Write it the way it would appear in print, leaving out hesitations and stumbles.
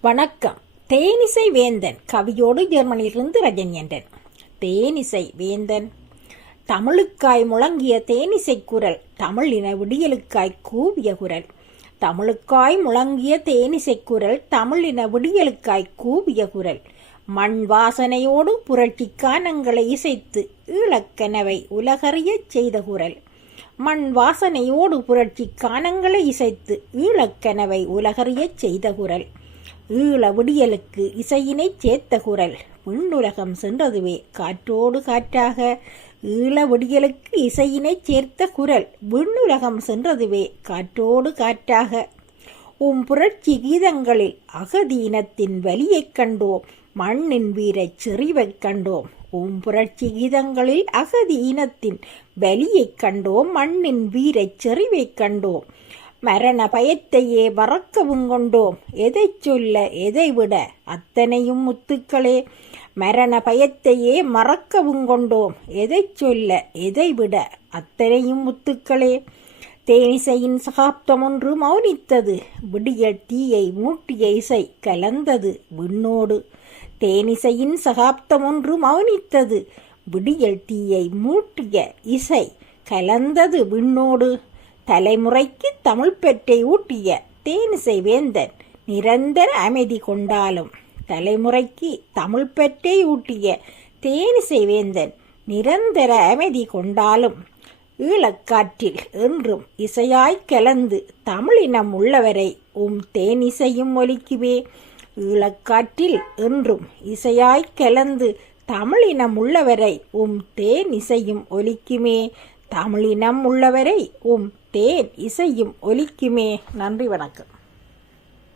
வணக்கம். தேனிசை வேந்தன் கவியோடு ஜெர்மனியிலிருந்து ரஜன்யன்றன். தேனிசை வேந்தன் தமிழுக்காய் முழங்கிய தேனிசை குரல், தமிழின விடியலுக்காய் கூவிய குரல். தமிழுக்காய் முழங்கிய தேனிசை குரல், தமிழின விடியலுக்காய் கூவிய குரல். மண் வாசனையோடு புரட்சி கானங்களை இசைத்து ஈழக்கனவை உலகறியச் செய்த குரல். மண் வாசனையோடு புரட்சி கானங்களை இசைத்து ஈழக்கனவை உலகறியச் செய்த குரல். ஈழ விடியலுக்கு இசையினை சேர்த்த குரல். விண்ணுலகம் சென்றதுவே காற்றோடு காற்றாக. ஈழ விடியலுக்கு இசையினை சேர்த்த குரல். விண்ணுலகம் சென்றதுவே காற்றோடு காற்றாக. புரட்சி கீதங்களில் அகதி இனத்தின் வலியைக் கண்டோம், மண்ணின் வீரச் செறிவைக் கண்டோம். புரட்சி கீதங்களில் அகதி இனத்தின் வலியைக் கண்டோம், மண்ணின் வீரச் செறிவைக் கண்டோம். மரண பயத்தையே மறக்கவும் கொண்டோம், எதை சொல்ல எதை விட அத்தனையும் முத்துக்களே. மரண பயத்தையே மறக்கவும் கொண்டோம், எதை சொல்ல எதை விட அத்தனையும் முத்துக்களே. தேனிசையின் சகாப்தம் ஒன்று மௌனித்தது, விடிய தீயை மூட்டிய இசை கலந்தது விண்ணோடு. தேனிசையின் சகாப்தம் ஒன்று மௌனித்தது, விடியல் தீயை மூட்டிய இசை கலந்தது விண்ணோடு. தலைமுறைக்கு தமிழ் பெற்றை ஊட்டிய தேனிசை வேந்தன் நிரந்தர அமைதி கொண்டாலும். தலைமுறைக்கு தமிழ் பெற்றை ஊட்டிய தேனிசை வேந்தன் நிரந்தர அமைதி கொண்டாலும். ஈழக்காற்றில் என்றும் இசையாய் கலந்து தமிழினம் உள்ளவரை தேனிசையும் ஒலிக்குமே. ஈழக்காற்றில் என்றும் இசையாய் கலந்து தமிழினம் உள்ளவரை தேனிசையும் ஒலிக்குமே. தமிழினம் உள்ளவரை தேன் இசையும் ஒலிக்குமே. நன்றி, வணக்கம்.